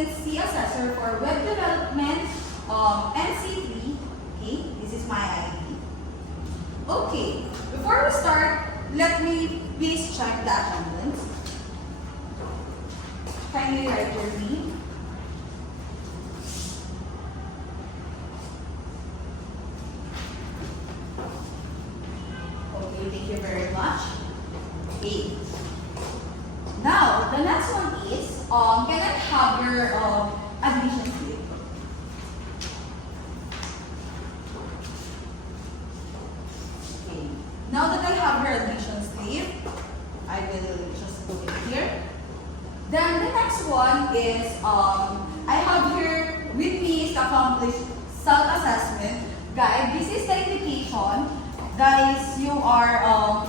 Competency Assessor for Web Development, NC3. Okay, this is my ID. Okay, before we start, let me please check the attendance. Kindly write your name. Okay, thank you very much. Okay. Now, the next one is, can I have your admission slip? Okay. Now that I have your admission slip, I will just put it here. Then the next one is, I have here with me is the accomplished self-assessment guide. This is the indication that is you are,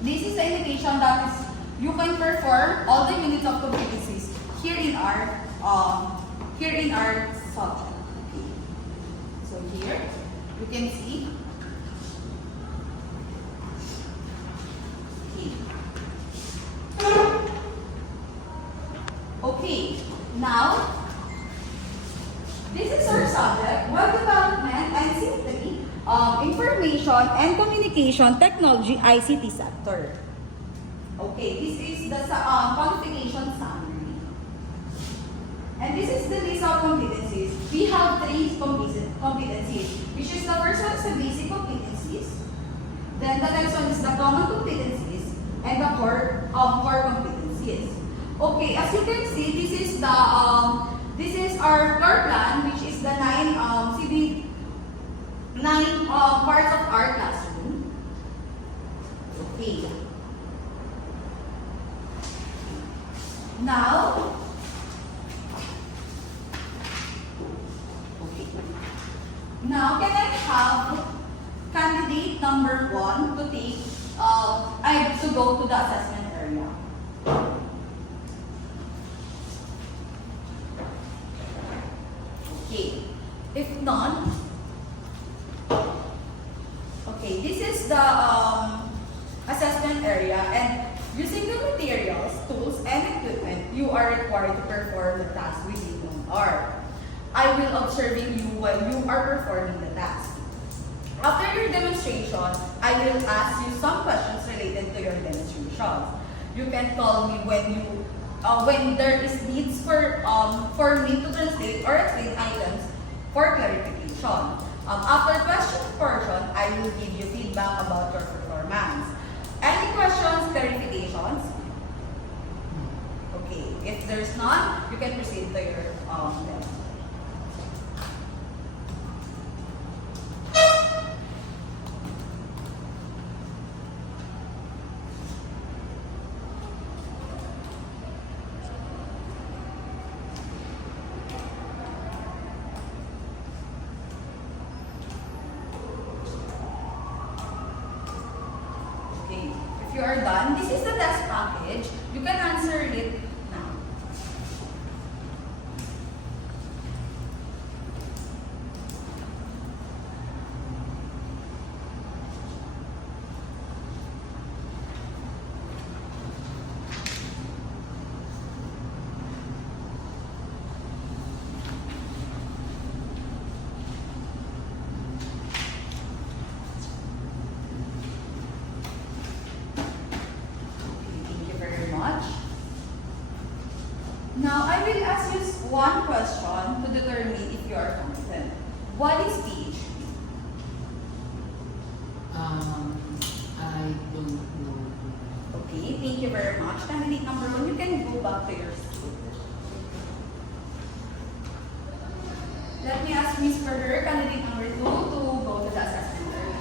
this is the indication that is you can perform all the units of competencies here in our subject. Okay. So here you can see. Okay, now this is our subject, Web Development and Simply Information and Communication Technology ICT sector. Okay, this is the qualification summary. And this is the list of competencies. We have 3 competencies, which is the first one is the basic competencies. Then the next one is the common competencies and the core competencies. Okay, as you can see, this is our core plan, which is the 9 parts of our classroom. Okay. Now, can I have candidate number 1 to take? To go to the assessment area. Okay. If none, okay, this is the assessment area, and using the materials, tools, and equipment, you are required to perform the task within 1 hour. I will observing you while you are performing the task. After your demonstration, I will ask you some questions related to your demonstration. You can call me when there is needs for me to translate or explain items for clarification. After question portion, I will give you feedback about your performance. Any questions, clarifications? Okay, if there's none, you can proceed to your demo. If you are done, this is the test package. You can answer it now. Now, I will ask you one question to determine if you are confident. What is PhD? I don't know. Okay, thank you very much. Candidate number 1, you can go back to your seat. Let me ask Ms. Berger, candidate number 2, to go to the assessment area.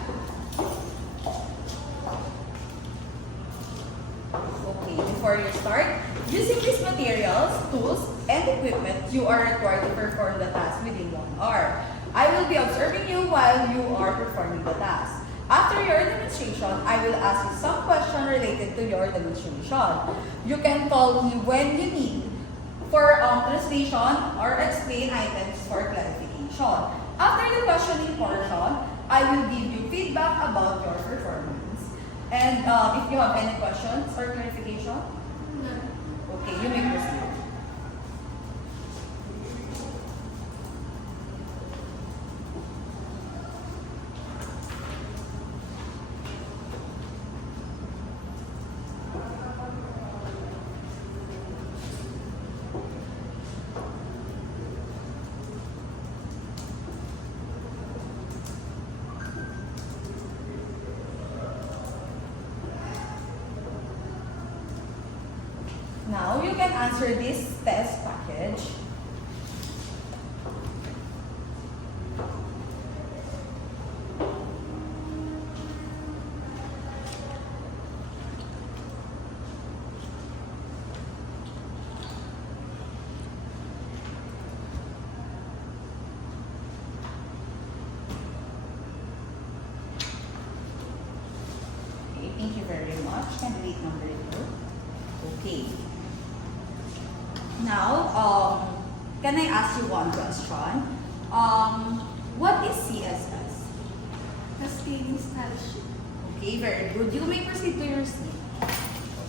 Okay, before you start, using these materials, tools, and equipment, you are required to perform the task within 1 hour. I will be observing you while you are performing the task. After your demonstration, I will ask you some question related to your demonstration. You can call me when you need for translation or explain items for clarification. After the questioning portion, I will give you feedback about your performance. And if you have any questions or clarification? No. Okay, you may proceed. can answer this test package. Thank you very much. Candidate number 2. Okay. Now, can I ask you one question? What is CSS? Cascading style sheet. Okay, very good. You may proceed to your seat.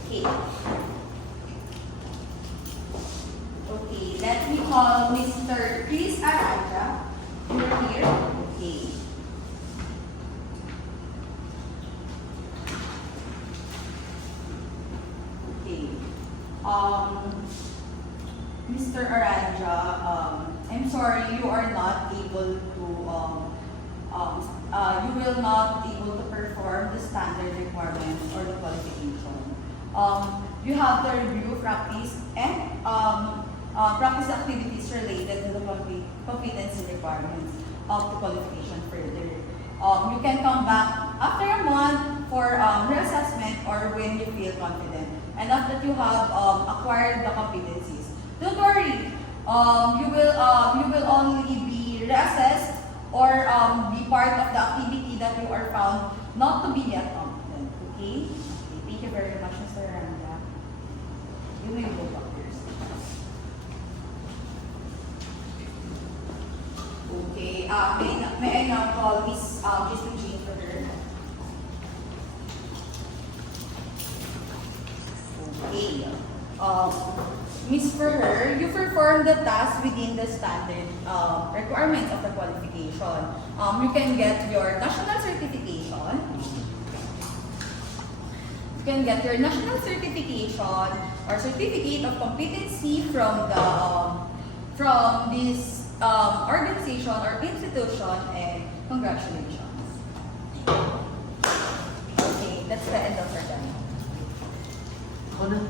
Okay. Okay, let me call Mr. Chris Araya. You're here. Okay. Okay. Mr. Aranja, I'm sorry, you are not able to, you will not able to perform the standard requirements or the qualification. You have to review, practice, and practice activities related to the competency requirements of the qualification further. You can come back after a month for reassessment or when you feel confident. And after you have acquired the competencies, don't worry. You will only be reassessed or be part of the activity that you are found not to be yet competent. Okay? Thank you very much, Mr. Randa. You may go back to your seat. Okay. May I now call Miss Jean for her? Okay. Miss Ferrer, you perform the task within the standard requirements of the qualification. You can get your national certification. You can get your national certification or certificate of competency from this organization or institution, and congratulations. Okay, that's the end of our demo.